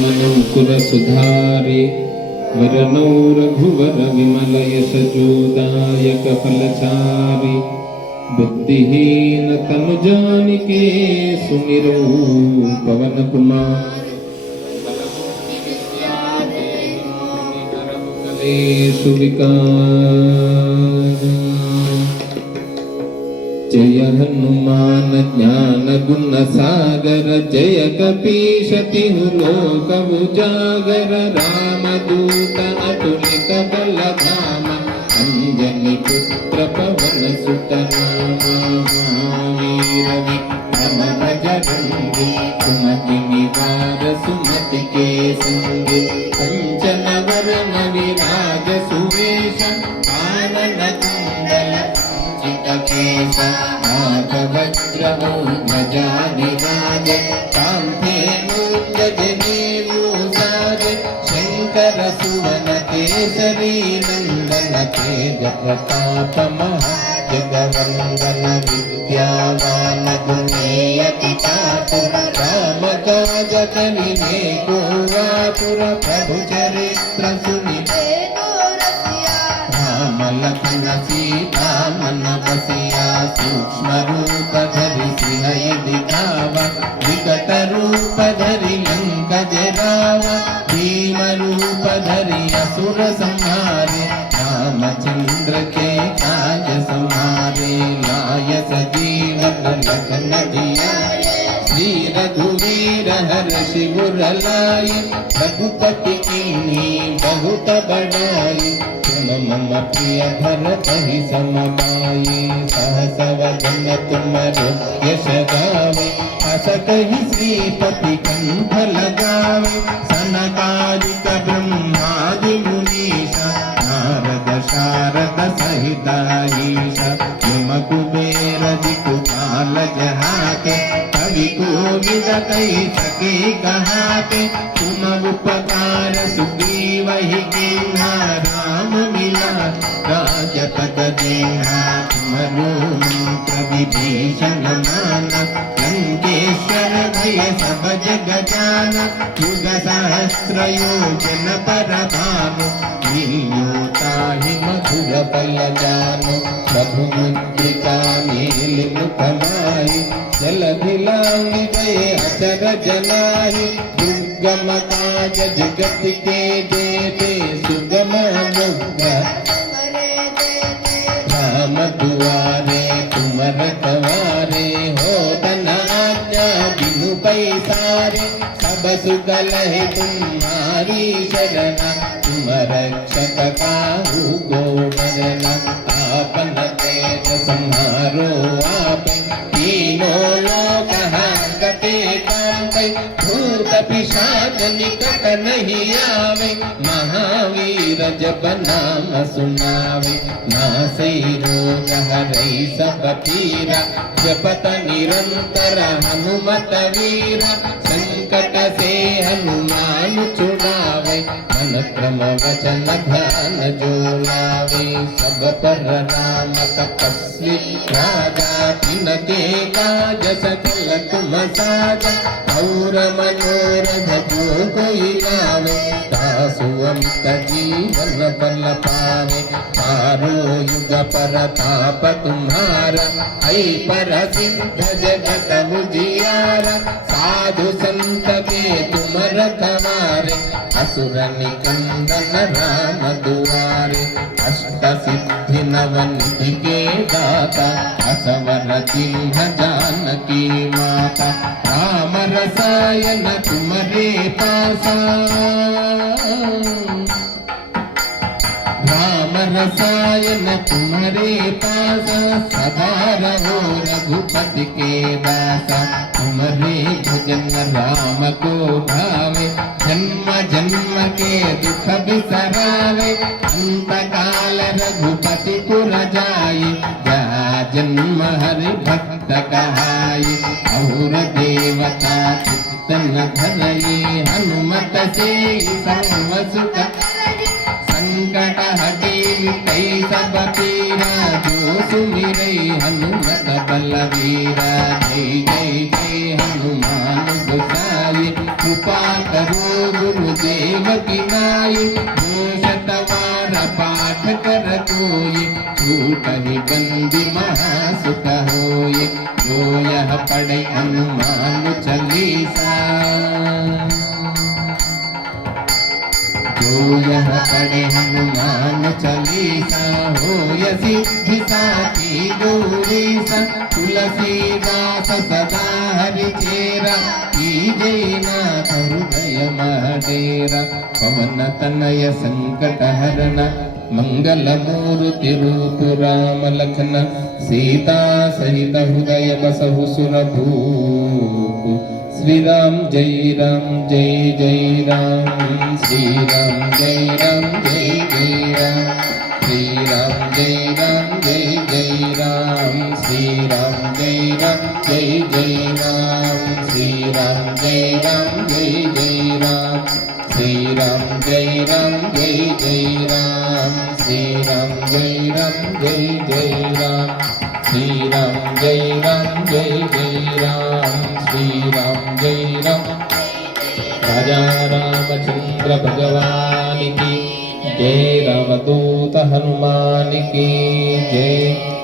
मनुकुल सुधारे वरनौ रघुवर विमल यश जोदायक फलचारि बुद्धिहीन तनु जानिके सुमिरो पवन कुमार सुविकार। जय हनुमान ज्ञान गुण सागर जय कपीश तिहु लोक उजागर रामदूत अतुलित बल धाम अंजनी पुत्र पवन सुत नाम महावीर विक्रम बजरंगी सुमति निवार सुमति के संगी कंचन वरण विराज सुवेश कानन कुंडल केश नागवज्र ध्वजा विराज कांधे मूंज शंकर सुवन केसरी नंदन तेज प्रताप महाजगवंदन विद्यावान गुणीयति चातुर राम काज करिने को आतुर प्रभु चरित्र सुनिए राम लखन सीता मन बसिया सूक्ष्म रूप धरि सिंह दिखावा विकट रूप धरि लंक जरावा भीम रूप धरि असुर संहारे रामचंद्र के काज संहारे लाय सजीवन लखन जियाए श्री रघुवीर हर्षि उर लाए रघुपति कीन्ही बहुत बड़ाई मम प्रिय भरत ही समबाई सहस वदन तुमरो यश गावे अस कहि श्रीपति कंठ लगावे सनकादिक ब्रह्मादि मुनीषा नारद शारद सहित ईशा तुम कुबेर दिक्पाल जहाते कवि कोविद कहि सके कहाते तुम उपकार सुग्रीवहि कीन्हा राम मिला राजपद दीन्हा तुमरो मंत्र विभीषण माना लंकेश्वर भय सब जग जाना युग सहस्र योजन पर भानु लील्योताहि मधुर पल जानो प्रभु मुद्रिका मेल मुख माहि जल धिलांगि गए अचर जनाहि दुर्गम काज जगत के देते सुगम अनुग्रह राम दुआरे तुम रखवारे हो धनाज्ञा बिनु पैसारे सब सुख लहे तुम्हारी शरणा तुम रक्षक काहू को डरना आपन तेज संहारो आपे तीनों लोक हांकते कांपे भूत पिशाच निकट नहीं आवे महावीर जब नाम सुनावे नासै रोग हरै सब पीरा जपत निरंतर हनुमत वीरा संकट से हनुमान छुड़ावे मन क्रम वचन ध्यान जो लावे सब पर राम तपस्वी राजा तिनके काज सकल तुम साजा और मनोरथ जो कोई गावे तासु अमित जीवन फल पावे पारो युग परताप तुम्हारा ऐ पर सिद्ध जगत उजियारा साधु संत के तुम रखवारे असुर निकंदन राम दुआरे अष्ट सिद्धि नव निधि के दाता असवर सिंह जानकी माता राम रसायन तुम्हारे पासा राम रसायन तुम्हारे पास सदा रहो रघुपति के दासा तुम्हारे भजन राम को भावे जन्म जन्म के दुख बिसरावे अंत काल रघुपति पुर जाई जा जन्म हरि भक्त कहाई और देवता चित्तन धरई हनुमत से सर्व सुख संकट हटे कई सब पीरा जो सुमिरै हनुमत बलवीरा जय जय जय हनुमान गोसाई कृपा करो गुरुदेव की नाई, घोष तवारा पाठ कर कोई, छूट ही बंदी महासुख होए, जो यह पढ़े हनुमान चालीसा, जो यह पढ़े हनुमान चालीसा, होय सिद्धि साखी गौरीसा, तुलसीदास सदा हरि चेरा, कीजे नाथ हृदय महडेरा, पवन तनय संकट हरना, मंगल मूर्ति रूप राम लखन, सीता सहित हृदय बसहु सुरभूप, श्री राम जय राम जय जय राम, श्री राम जय राम जय जय राम, श्री राम जय राम जय जय राम, श्री राम जय राम जय जय राम, श्री राम जय राम जय जय राम, श्री राम जय राम जय जय राम, श्री राम जय राम जय जय राम, श्री राम जय राम जय जय राम, श्री राम जय राम। राजा रामचंद्र भगवान की जय, रामदूत हनुमान की जय।